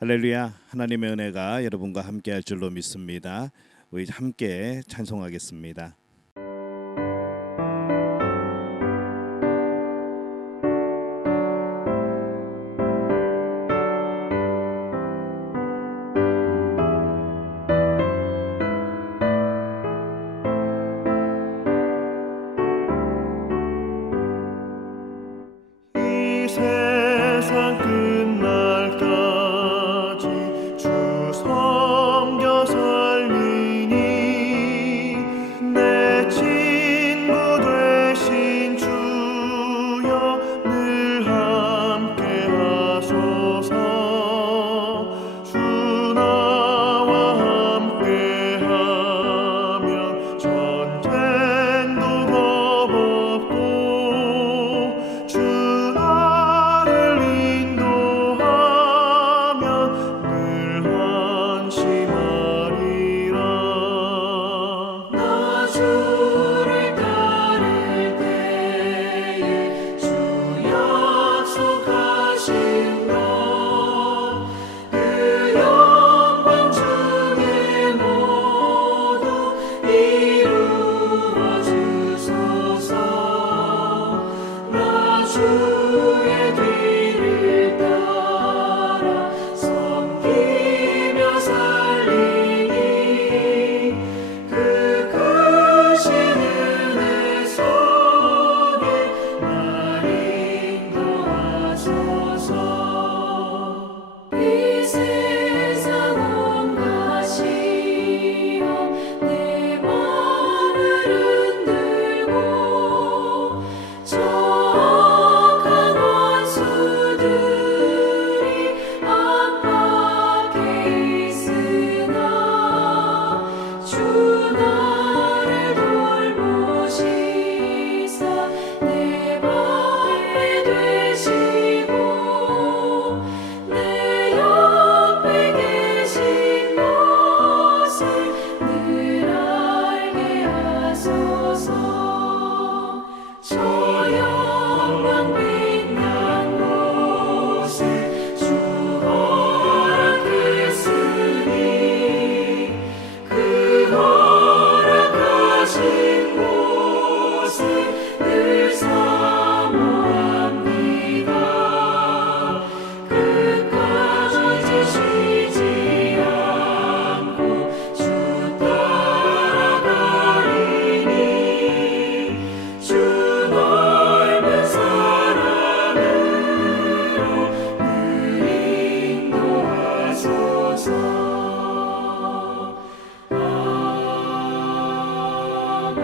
할렐루야. 하나님의 은혜가 여러분과 함께 할 줄로 믿습니다. 우리 함께 찬송하겠습니다. 이 세상 끝날까지 주 섬겨 살리니 내 친구 되신 주여 늘 함께 하소서. 주 나와 함께 하면 전쟁도 겁없고 주 나를 인도하면 늘 안심하리라. 나 주를 따를 때에 주 약속하신 것 그 영광 중에 모두 이루어 주소서. 나 주의 뒤를 따라 섬기며 살리니 그 크신 은혜 속에 날 인도하소서. 이 세상 온갖 시험 내 맘을 흔들고 악한 원수들이 압박해 있으나 주 나를 돌보시사 내 방패 되시고 내 옆에 계신 것을 늘 알게 하소서. 저 영광 빛난 곳에 주 허락했으니 그 허락하신 곳을 늘 사모합니다. 끝까지 쉬지 않고 주 따라가리니 주 넓은 사랑으로 늘 인도하소서. 아멘.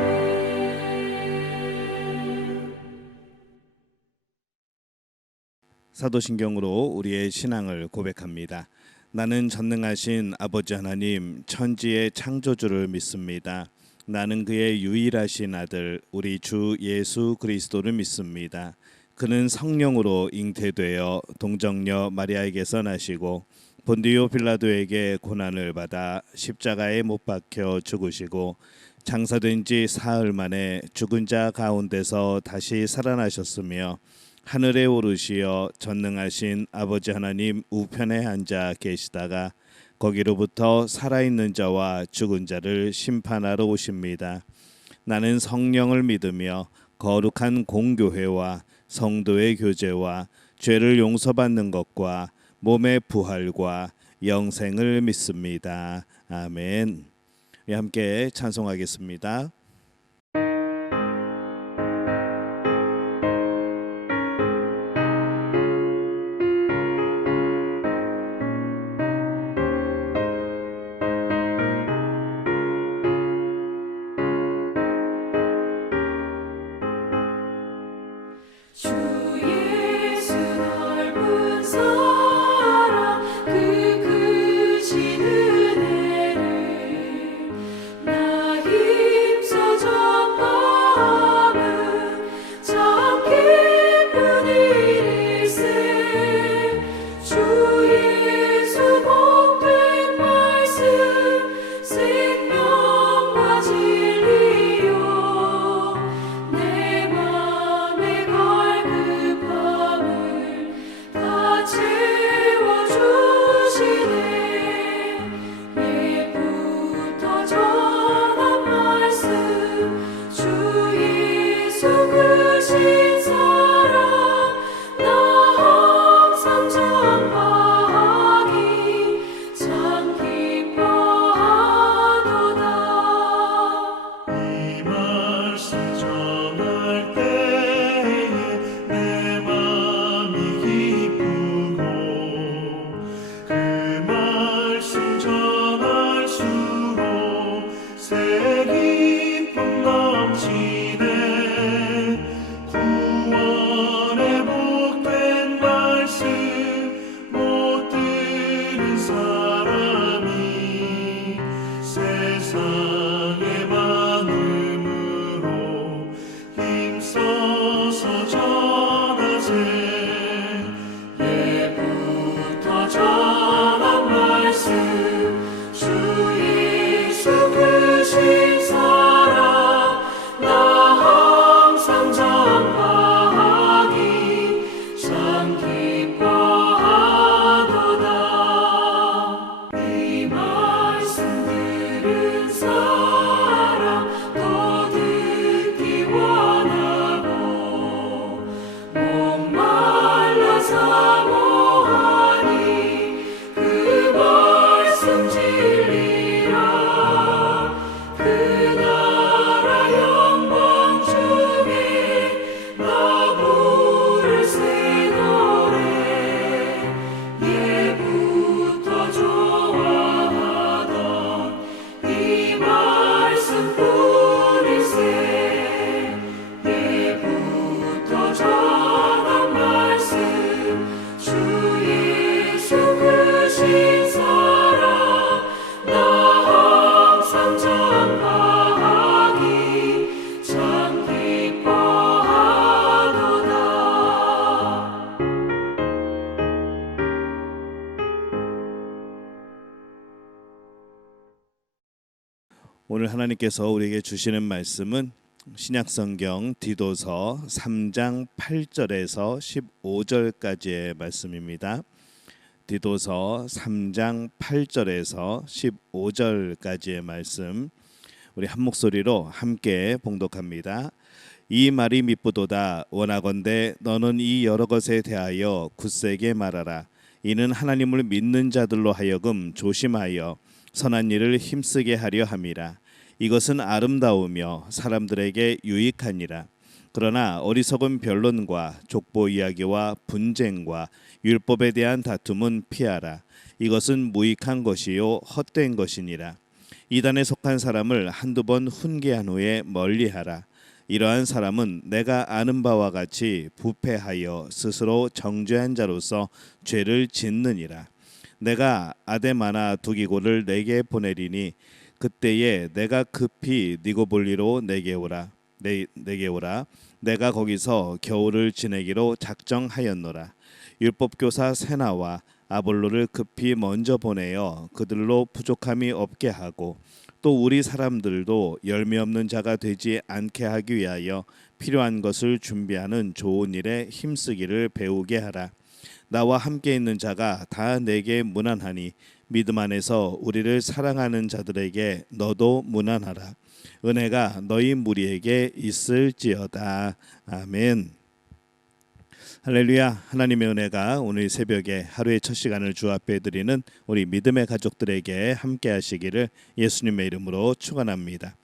사도신경으로 우리의 신앙을 고백합니다. 나는 전능하신 아버지 하나님 천지의 창조주를 믿습니다. 나는 그의 유일하신 아들 우리 주 예수 그리스도를 믿습니다. 그는 성령으로 잉태되어 동정녀 마리아에게서 나시고 본디오 빌라도에게 고난을 받아 십자가에 못 박혀 죽으시고 장사된 지 사흘 만에 죽은 자 가운데서 다시 살아나셨으며 하늘에 오르시어 전능하신 아버지 하나님 우편에 앉아 계시다가 거기로부터 살아있는 자와 죽은 자를 심판하러 오십니다. 나는 성령을 믿으며 거룩한 공교회와 성도의 교제와 죄를 용서받는 것과 몸의 부활과 영생을 믿습니다. 아멘. 함께 찬송하겠습니다. 주 예수 넓은 사랑 그 크신 은혜를 나 힘써 오늘 하나님께서 우리에게 주시는 말씀은 신약성경 디도서 3장 8절에서 15절까지의 말씀입니다. 디도서 3장 8절에서 15절까지의 말씀, 우리 한 목소리로 함께 봉독합니다. 이 말이 미쁘도다. 원하건대 너는 이 여러 것에 대하여 굳세게 말하라. 이는 하나님을 믿는 자들로 하여금 조심하여 선한 일을 힘쓰게 하려 함이라. 이것은 아름다우며 사람들에게 유익하니라. 그러나 어리석은 변론과 족보 이야기와 분쟁과 율법에 대한 다툼은 피하라. 이것은 무익한 것이요 헛된 것이니라. 이단에 속한 사람을 한두 번 훈계한 후에 멀리하라. 이러한 사람은 내가 아는 바와 같이 부패하여 스스로 정죄한 자로서 죄를 짓느니라. 내가 아데마나 두기고를 내게 보내리니 그때에 내가 급히 니고볼리로 내게 오라. 내가 거기서 겨울을 지내기로 작정하였노라. 율법교사 세나와 아볼로를 급히 먼저 보내어 그들로 부족함이 없게 하고 또 우리 사람들도 열매 없는 자가 되지 않게 하기 위하여 필요한 것을 준비하는 좋은 일에 힘쓰기를 배우게 하라. 나와 함께 있는 자가 다 내게 무난하니 믿음 안에서 우리를 사랑하는 자들에게 너도 무난하라. 은혜가 너희 무리에게 있을지어다. 아멘. 할렐루야. 하나님의 은혜가 오늘 새벽에 하루의 첫 시간을 주 앞에 드리는 우리 믿음의 가족들에게 함께 하시기를 예수님의 이름으로 축원합니다.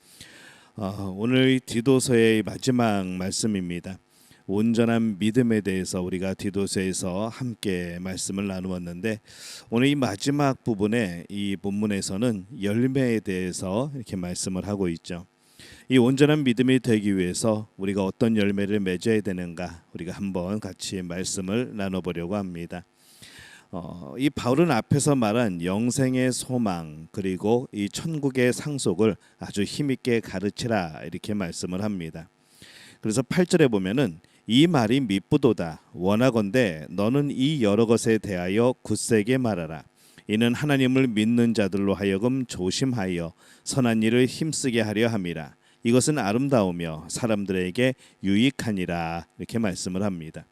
오늘 디도서의 마지막 말씀입니다. 온전한 믿음에 대해서 우리가 디도서에서 함께 말씀을 나누었는데, 오늘 이 마지막 부분에 이 본문에서는 열매에 대해서 이렇게 말씀을 하고 있죠. 이 온전한 믿음이 되기 위해서 우리가 어떤 열매를 맺어야 되는가, 우리가 한번 같이 말씀을 나눠보려고 합니다. 이 바울은 앞에서 말한 영생의 소망 그리고 이 천국의 상속을 아주 힘있게 가르치라 이렇게 말씀을 합니다. 그래서 8절에 보면은 이 말이 미쁘도다. 원하건대 너는 이 여러 것에 대하여 굳세게 말하라. 이는 하나님을 믿는 자들로 하여금 조심하여 선한 일을 힘쓰게 하려 함이라. 이것은 아름다우며 사람들에게 유익하니라 이렇게 말씀을 합니다.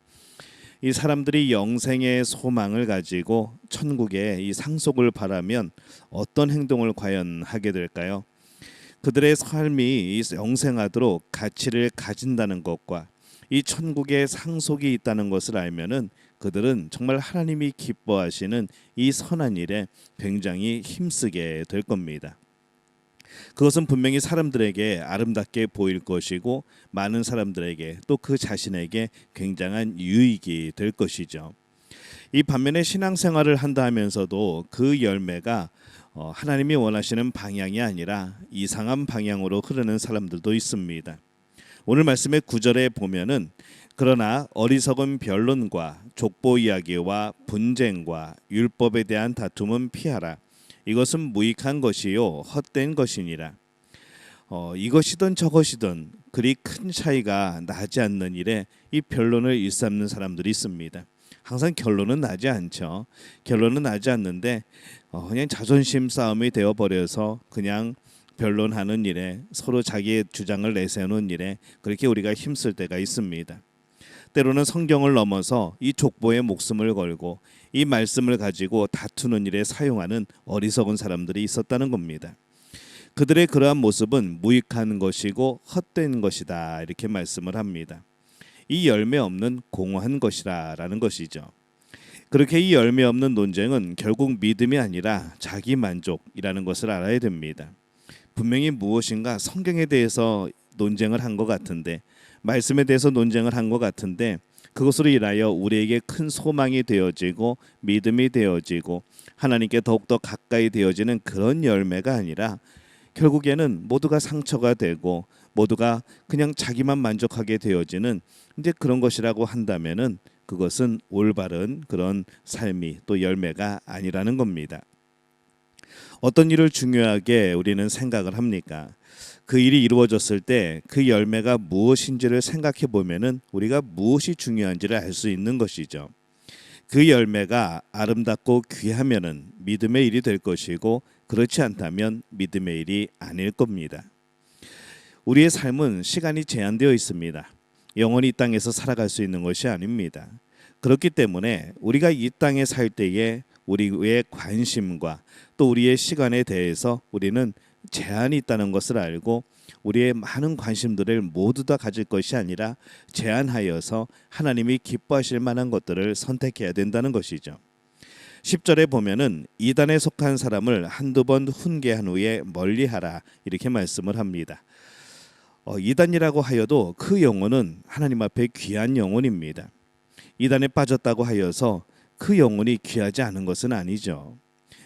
이 사람들이 영생의 소망을 가지고 천국의 이 상속을 바라면 어떤 행동을 과연 하게 될까요? 그들의 삶이 이 영생하도록 가치를 가진다는 것과 이 천국의 상속이 있다는 것을 알면은 그들은 정말 하나님이 기뻐하시는 이 선한 일에 굉장히 힘쓰게 될 겁니다. 그것은 분명히 사람들에게 아름답게 보일 것이고 많은 사람들에게 또 그 자신에게 굉장한 유익이 될 것이죠. 이 반면에 신앙생활을 한다 하면서도 그 열매가 하나님이 원하시는 방향이 아니라 이상한 방향으로 흐르는 사람들도 있습니다. 오늘 말씀의 9절에 보면은 그러나 어리석은 변론과 족보 이야기와 분쟁과 율법에 대한 다툼은 피하라. 이것은 무익한 것이요 헛된 것이니라. 이것이든 저것이든 그리 큰 차이가 나지 않는 일에 이 변론을 일삼는 사람들이 있습니다. 항상 결론은 나지 않죠. 결론은 나지 않는데 그냥 자존심 싸움이 되어버려서 그냥 변론하는 일에 서로 자기의 주장을 내세우는 일에 그렇게 우리가 힘쓸 때가 있습니다. 때로는 성경을 넘어서 이 족보에 목숨을 걸고 이 말씀을 가지고 다투는 일에 사용하는 어리석은 사람들이 있었다는 겁니다. 그들의 그러한 모습은 무익한 것이고 헛된 것이다 이렇게 말씀을 합니다. 이 열매 없는 공허한 것이라는 것이죠. 그렇게 이 열매 없는 논쟁은 결국 믿음이 아니라 자기 만족이라는 것을 알아야 됩니다. 분명히 무엇인가 성경에 대해서 논쟁을 한 것 같은데, 말씀에 대해서 논쟁을 한 것 같은데, 그것으로 인하여 우리에게 큰 소망이 되어지고 믿음이 되어지고 하나님께 더욱더 가까이 되어지는 그런 열매가 아니라 결국에는 모두가 상처가 되고 모두가 그냥 자기만 만족하게 되어지는 이제 그런 것이라고 한다면은 그것은 올바른 그런 삶이 또 열매가 아니라는 겁니다. 어떤 일을 중요하게 우리는 생각을 합니까? 그 일이 이루어졌을 때 그 열매가 무엇인지를 생각해 보면은 우리가 무엇이 중요한지를 알 수 있는 것이죠. 그 열매가 아름답고 귀하면은 믿음의 일이 될 것이고, 그렇지 않다면 믿음의 일이 아닐 겁니다. 우리의 삶은 시간이 제한되어 있습니다. 영원히 이 땅에서 살아갈 수 있는 것이 아닙니다. 그렇기 때문에 우리가 이 땅에 살 때에 우리의 관심과 또 우리의 시간에 대해서 우리는 제한이 있다는 것을 알고 우리의 많은 관심들을 모두 다 가질 것이 아니라 제한하여서 하나님이 기뻐하실 만한 것들을 선택해야 된다는 것이죠. 10절에 보면은 이단에 속한 사람을 한두 번 훈계한 후에 멀리하라 이렇게 말씀을 합니다. 이단이라고 하여도 그 영혼은 하나님 앞에 귀한 영혼입니다. 이단에 빠졌다고 하여서 그 영혼이 귀하지 않은 것은 아니죠.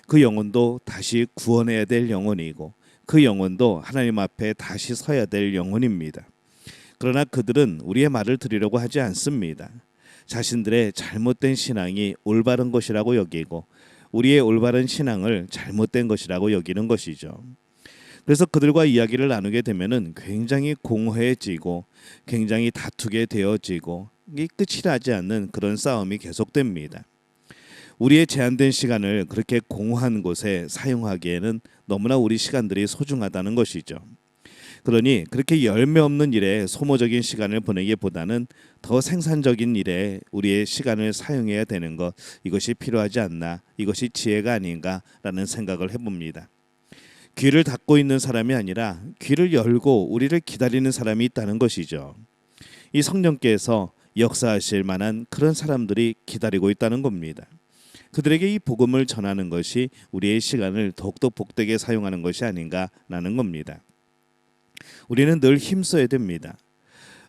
그 영혼도 다시 구원해야 될 영혼이고 그 영혼도 하나님 앞에 다시 서야 될 영혼입니다. 그러나 그들은 우리의 말을 들으려고 하지 않습니다. 자신들의 잘못된 신앙이 올바른 것이라고 여기고 우리의 올바른 신앙을 잘못된 것이라고 여기는 것이죠. 그래서 그들과 이야기를 나누게 되면은 굉장히 공허해지고 굉장히 다투게 되어지고 이게 끝이 나지 않는 그런 싸움이 계속됩니다. 우리의 제한된 시간을 그렇게 공허한 곳에 사용하기에는 너무나 우리 시간들이 소중하다는 것이죠. 그러니 그렇게 열매 없는 일에 소모적인 시간을 보내기보다는 더 생산적인 일에 우리의 시간을 사용해야 되는 것, 이것이 필요하지 않나, 이것이 지혜가 아닌가라는 생각을 해봅니다. 귀를 닫고 있는 사람이 아니라 귀를 열고 우리를 기다리는 사람이 있다는 것이죠. 이 성령께서 역사하실 만한 그런 사람들이 기다리고 있다는 겁니다. 그들에게 이 복음을 전하는 것이 우리의 시간을 더욱더 복되게 사용하는 것이 아닌가라는 겁니다. 우리는 늘 힘써야 됩니다.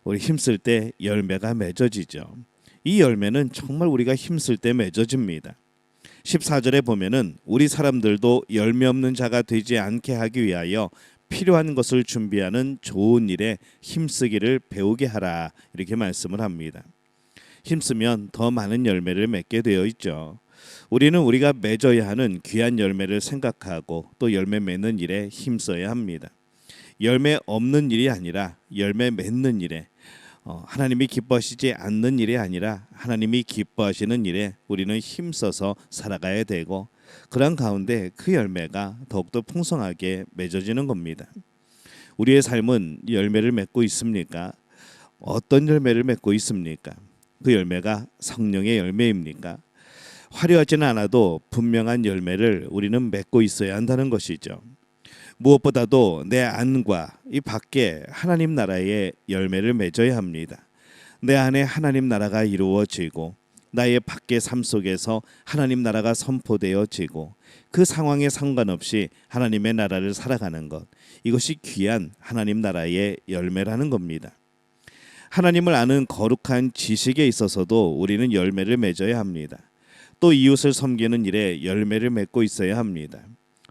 우리 힘쓸 때 열매가 맺어지죠. 이 열매는 정말 우리가 힘쓸 때 맺어집니다. 14절에 보면은 우리 사람들도 열매 없는 자가 되지 않게 하기 위하여 필요한 것을 준비하는 좋은 일에 힘쓰기를 배우게 하라 이렇게 말씀을 합니다. 힘쓰면 더 많은 열매를 맺게 되어 있죠. 우리는 우리가 맺어야 하는 귀한 열매를 생각하고 또 열매 맺는 일에 힘써야 합니다. 열매 없는 일이 아니라 열매 맺는 일에 하나님이 기뻐하시지 않는 일이 아니라 하나님이 기뻐하시는 일에 우리는 힘써서 살아가야 되고 그런 가운데 그 열매가 더욱더 풍성하게 맺어지는 겁니다. 우리의 삶은 열매를 맺고 있습니까? 어떤 열매를 맺고 있습니까? 그 열매가 성령의 열매입니까? 화려하지는 않아도 분명한 열매를 우리는 맺고 있어야 한다는 것이죠. 무엇보다도 내 안과 이 밖에 하나님 나라의 열매를 맺어야 합니다. 내 안에 하나님 나라가 이루어지고 나의 밖의 삶 속에서 하나님 나라가 선포되어지고 그 상황에 상관없이 하나님의 나라를 살아가는 것, 이것이 귀한 하나님 나라의 열매라는 겁니다. 하나님을 아는 거룩한 지식에 있어서도 우리는 열매를 맺어야 합니다. 또 이웃을 섬기는 일에 열매를 맺고 있어야 합니다.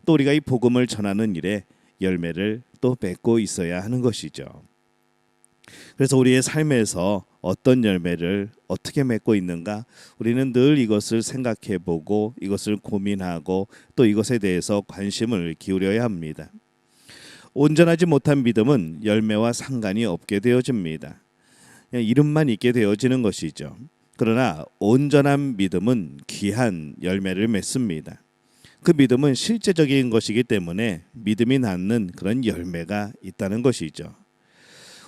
또 우리가 이 복음을 전하는 일에 열매를 또 맺고 있어야 하는 것이죠. 그래서 우리의 삶에서 어떤 열매를 어떻게 맺고 있는가, 우리는 늘 이것을 생각해 보고 이것을 고민하고 또 이것에 대해서 관심을 기울여야 합니다. 온전하지 못한 믿음은 열매와 상관이 없게 되어집니다. 그냥 이름만 있게 되어지는 것이죠. 그러나 온전한 믿음은 귀한 열매를 맺습니다. 그 믿음은 실제적인 것이기 때문에 믿음이 낳는 그런 열매가 있다는 것이죠.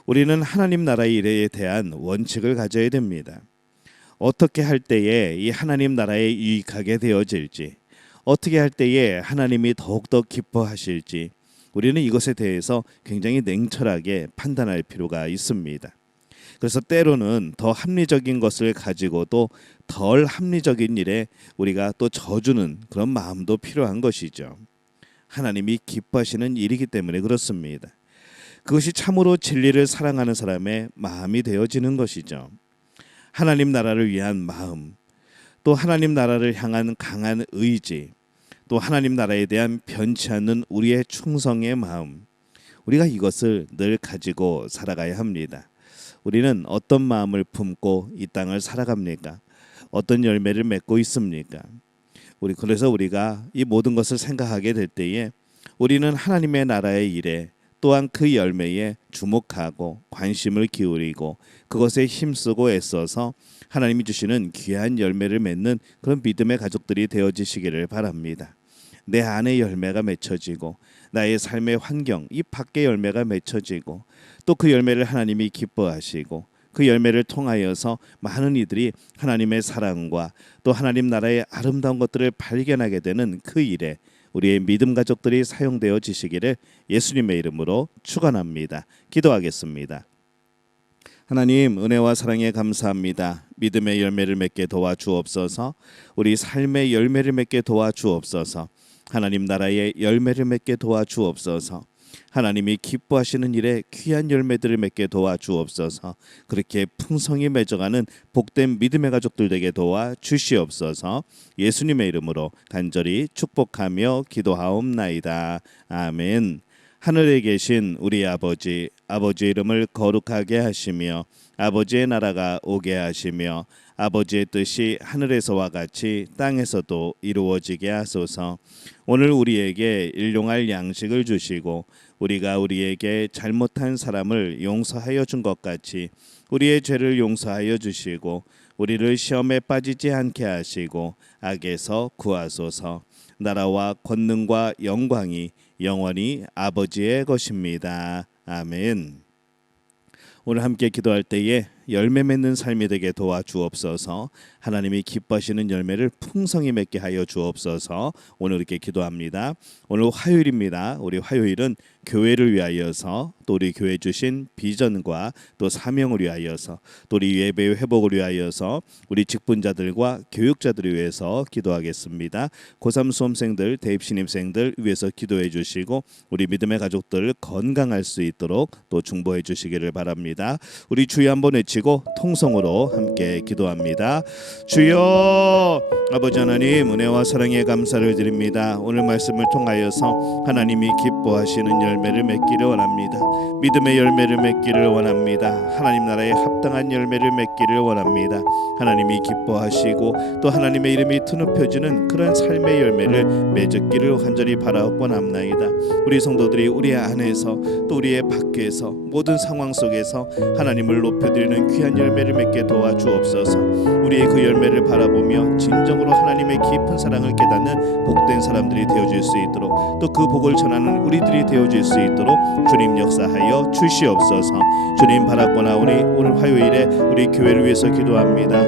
우리는 하나님 나라의 일에 대한 원칙을 가져야 됩니다. 어떻게 할 때에 이 하나님 나라에 유익하게 되어질지, 어떻게 할 때에 하나님이 더욱더 기뻐하실지, 우리는 이것에 대해서 굉장히 냉철하게 판단할 필요가 있습니다. 그래서 때로는 더 합리적인 것을 가지고도 덜 합리적인 일에 우리가 또 져주는 그런 마음도 필요한 것이죠. 하나님이 기뻐하시는 일이기 때문에 그렇습니다. 그것이 참으로 진리를 사랑하는 사람의 마음이 되어지는 것이죠. 하나님 나라를 위한 마음, 또 하나님 나라를 향한 강한 의지, 또 하나님 나라에 대한 변치 않는 우리의 충성의 마음, 우리가 이것을 늘 가지고 살아가야 합니다. 우리는 어떤 마음을 품고 이 땅을 살아갑니까? 어떤 열매를 맺고 있습니까? 그래서 우리가 이 모든 것을 생각하게 될 때에 우리는 하나님의 나라의 일에 또한 그 열매에 주목하고 관심을 기울이고 그것에 힘쓰고 애써서 하나님이 주시는 귀한 열매를 맺는 그런 믿음의 가족들이 되어지시기를 바랍니다. 내 안의 열매가 맺혀지고 나의 삶의 환경 이 밖의 열매가 맺혀지고 또 그 열매를 하나님이 기뻐하시고 그 열매를 통하여서 많은 이들이 하나님의 사랑과 또 하나님 나라의 아름다운 것들을 발견하게 되는 그 일에 우리의 믿음 가족들이 사용되어지시기를 예수님의 이름으로 축원합니다. 기도하겠습니다. 하나님 은혜와 사랑에 감사합니다. 믿음의 열매를 맺게 도와주옵소서. 우리 삶의 열매를 맺게 도와주옵소서. 하나님 나라의 열매를 맺게 도와주옵소서. 하나님이 기뻐하시는 일에 귀한 열매들을 맺게 도와주옵소서. 그렇게 풍성히 맺어가는 복된 믿음의 가족들 되게 도와주시옵소서. 예수님의 이름으로 간절히 축복하며 기도하옵나이다. 아멘. 하늘에 계신 우리 아버지, 아버지의 이름을 거룩하게 하시며 아버지의 나라가 오게 하시며 아버지의 뜻이 하늘에서와 같이 땅에서도 이루어지게 하소서. 오늘 우리에게 일용할 양식을 주시고 우리가 우리에게 잘못한 사람을 용서하여 준 것 같이 우리의 죄를 용서하여 주시고 우리를 시험에 빠지지 않게 하시고 악에서 구하소서. 나라와 권능과 영광이 영원히 아버지의 것입니다. 아멘. 오늘 함께 기도할 때에 열매 맺는 삶이 되게 도와주옵소서. 하나님이 기뻐하시는 열매를 풍성히 맺게 하여 주옵소서. 오늘 이렇게 기도합니다. 오늘 화요일입니다. 우리 화요일은 교회를 위하여서 또 우리 교회 주신 비전과 또 사명을 위하여서 또 우리 예배의 회복을 위하여서 우리 직분자들과 교육자들을 위해서 기도하겠습니다. 고3 수험생들, 대입신입생들 위해서 기도해 주시고 우리 믿음의 가족들 건강할 수 있도록 또 중보해 주시기를 바랍니다. 우리 주여 한번 외치고 통성으로 함께 기도합니다. 주여 아버지 하나님 은혜와 사랑에 감사를 드립니다. 오늘 말씀을 통하여서 하나님이 기뻐하시는 열매를 맺기를 원합니다. 믿음의 열매를 맺기를 원합니다. 하나님 나라에 합당한 열매를 맺기를 원합니다. 하나님이 기뻐하시고 또 하나님의 이름이 드높여지는 그런 삶의 열매를 맺기를 간절히 바라옵나이다. 우리 성도들이 우리 안에서 또 우리의 밖에서 모든 상황 속에서 하나님을 높여드리는 귀한 열매를 맺게 도와주옵소서. 우리의 그 열매를 바라보며 진정으로 하나님의 깊은 사랑을 깨닫는 복된 사람들이 되어줄 수 있도록 또 그 복을 전하는 우리들이 되어줄 수 있도록 주님 역사하여 주시옵소서. 주님 바라보나오니 오늘 화요일에 우리 교회를 위해서 기도합니다.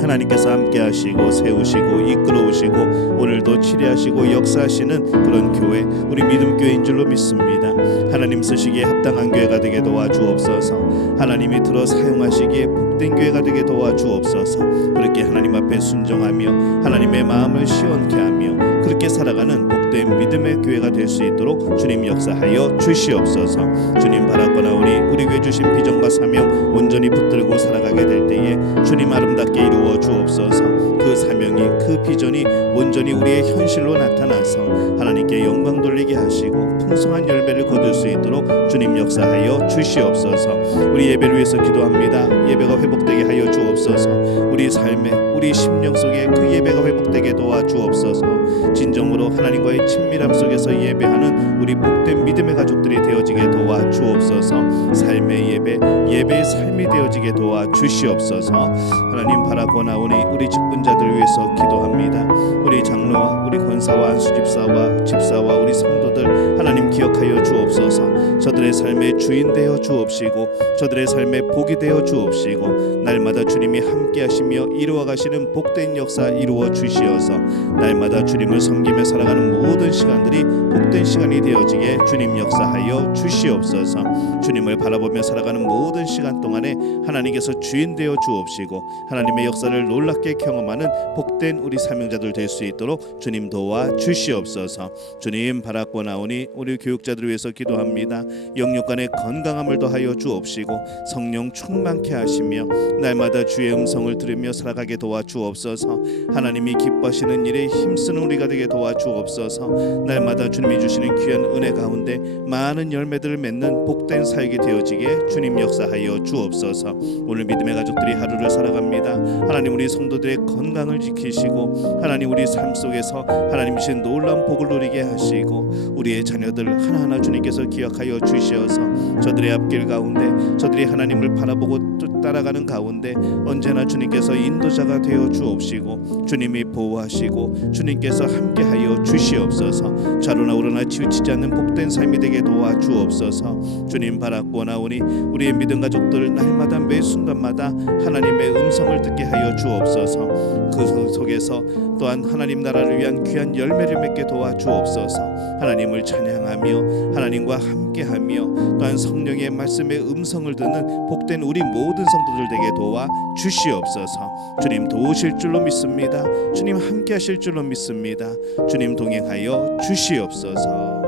하나님께서 함께 하시고 세우시고 이끌어오시고 오늘도 치료하시고 역사하시는 그런 교회 우리 믿음 교회인 줄로 믿습니다. 하나님 쓰시기에 합당한 교회가 되게 도와주옵소서. 하나님이 들어 사용하시기에 복된 교회가 되게 도와주옵소서. 그렇게 하나님 앞에 순종하며 하나님의 마음을 시원케 하며 그렇게 살아가는 복된 믿음의 교회가 될 수 있도록 주님 역사하여 주시옵소서. 주님 바라보나오니 우리 교회 주신 비전과 사명 온전히 붙들고 살아가게 될 때에 주님 아름답게 이루어 주옵소서. 그 사명이 그 비전이 온전히 우리의 현실로 나타나서 하나님께 영광 돌리게 하시고 풍성한 열매를 거둘 수 있도록 주님 역사하여 주시옵소서. 우리 예배를 위해서 기도합니다. 예배가 회복되게 하여 주옵소서. 우리 삶에 우리 심령 속에 그 예배가 회복되게 도와주옵소서. 진정으로 하나님과의 친밀함 속에서 예배하는 우리 복된 믿음의 가족들이 되어지게 도와주옵소서. 삶의 예배, 예배의 삶이 되어지게 도와주시옵소서. 하나님 바라보나오니 우리 직분자들을 위해서 기도합니다. 우리 장로와 우리 권사와 안수집사와 집사와 우리 성도들 하나님 기억하여 주옵소서. 저들의 삶의 주인 되어 주옵시고 저들의 삶의 복이 되어 주옵시고 날마다 주님이 함께 하시며 이루어 가시는 복된 역사 이루어 주시어서 날마다 주님을 섬기며 살아가는 모든 시간들이 복된 시간이 되어지게 주님 역사하여 주시옵소서. 주님을 바라보며 살아가는 모든 시간 동안에 하나님께서 주인 되어 주옵시고 하나님의 역사를 놀랍게 경험하는 복된 우리 사명자들 될 수 있도록 주님 도와 주시옵소서. 주님 바라보나오니 우리 교육자들을 위해서 기도합니다. 영육간의 건강함을 더하여 주옵시고 성령 충만케 하시며 날마다 주의 음성을 들으며 살아가게 도와 주옵소서. 하나님이 기뻐하시는 일에 힘쓰는 우리가 되게 도와 주옵소서. 날마다 주님이 주시는 귀한 은혜 가운데 많은 열매들을 맺는 복된 사역이 되어지게 주님 역사하여 주옵소서. 오늘 믿음의 가족들이 하루를 살아갑니다. 하나님 우리 성도들의 건강을 지키시고 하나님 우리 삶 속에서 하나님 주신 놀라운 복을 누리게 하시고 우리의 자녀들 하나하나 주님께서 기억하여 주시어서 저들의 앞길 가운데 저들이 하나님을 바라보고 따라가는 가운데 언제나 주님께서 인도자가 되어 주옵시고 주님이 보호하시고 주님께서 함께하여 주시옵소서. 좌로나 우로나 치우치지 않는 복된 삶이 되게 도와 주옵소서. 주님 바라고나오니 우리의 믿음 가족들 날마다 매 순간마다 하나님의 음성을 듣게 하여 주옵소서. 그 속에서 또한 하나님 나라를 위한 귀한 열매를 맺게 도와 주옵소서. 하나님을 찬양하며 하나님과 함께하며 또한 성령의 말씀의 음성을 듣는 복된 우리 모든 성도들 되게 도와 주시옵소서. 주님 도우실 줄로 믿습니다. 주님 함께하실 줄로 믿습니다. 주님 동행하여 주시옵소서.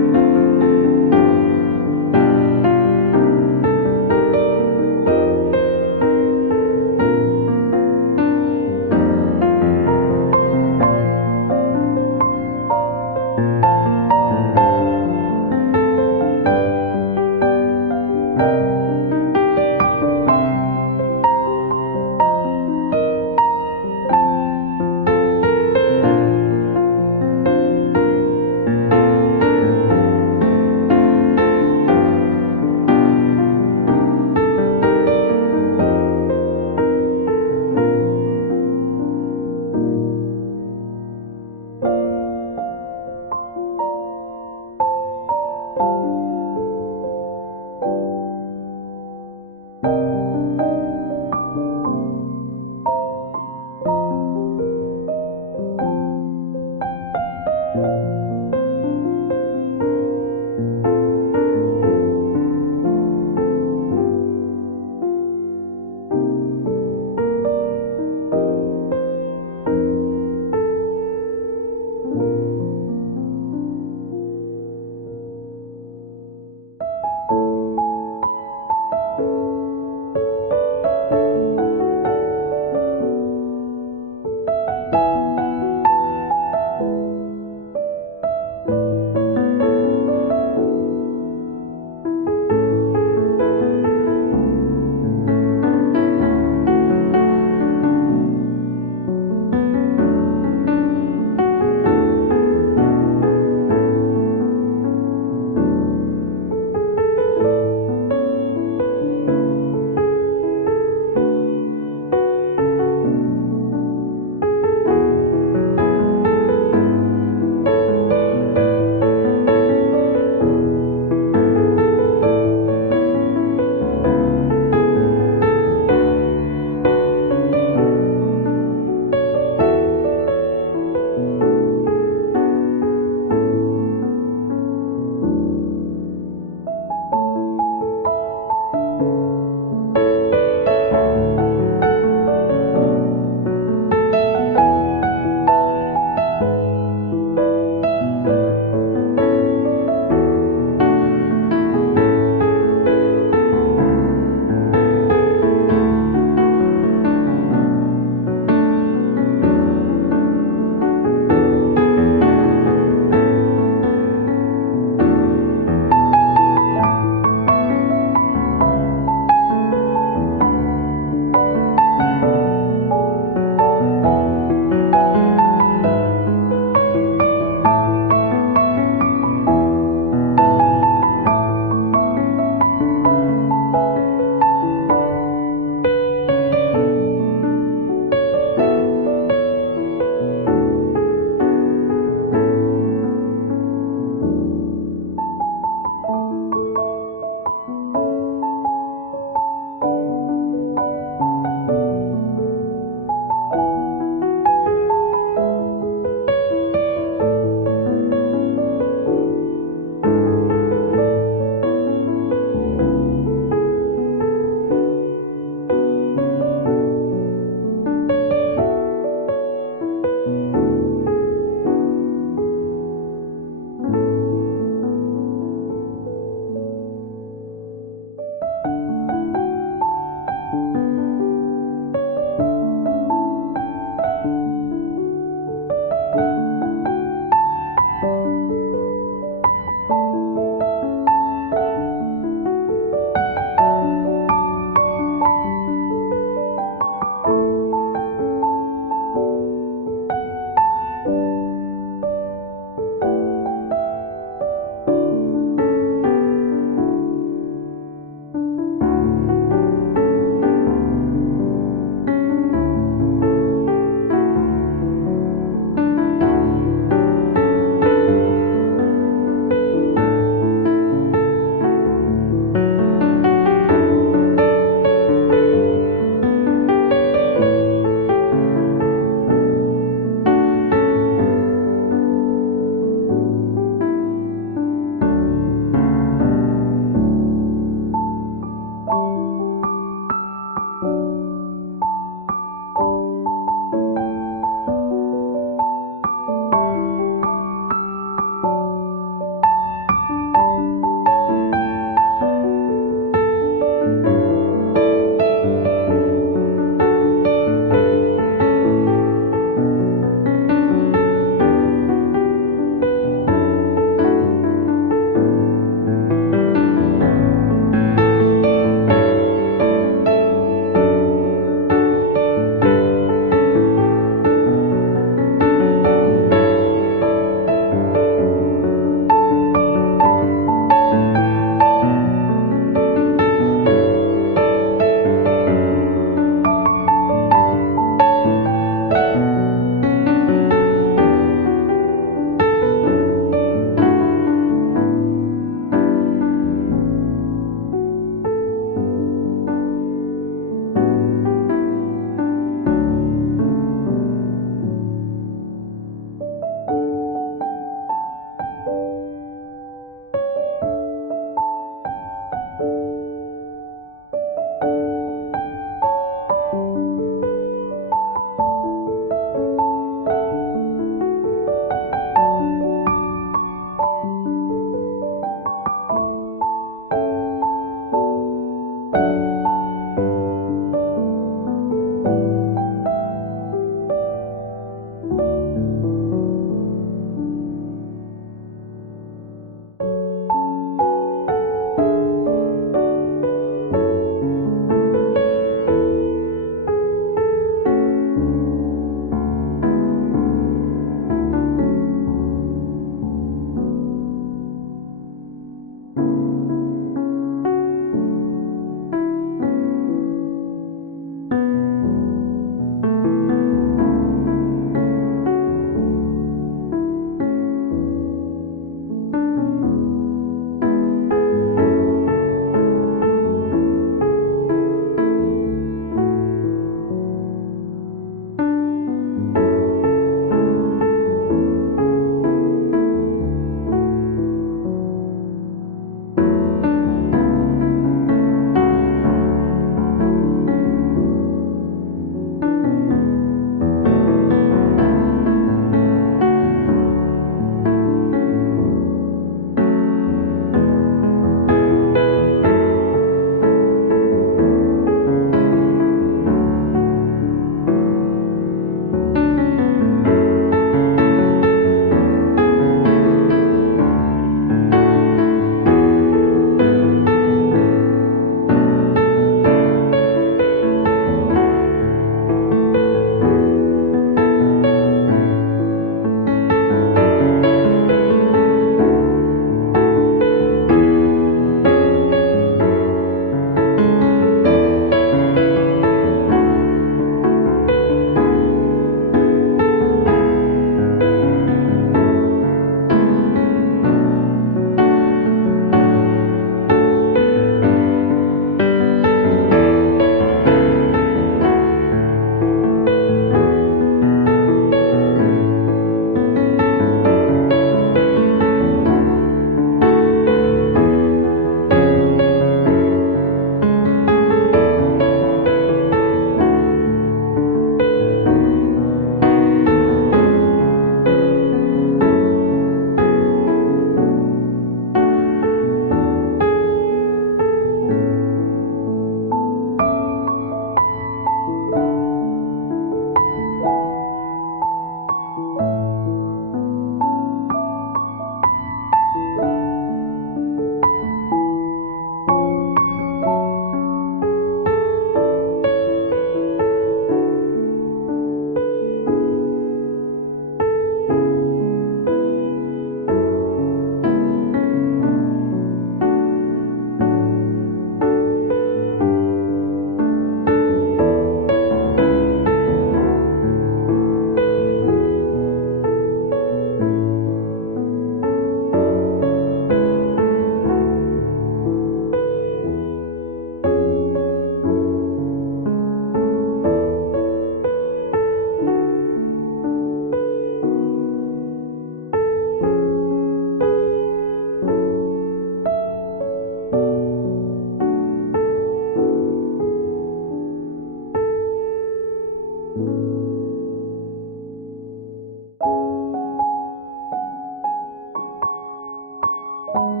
주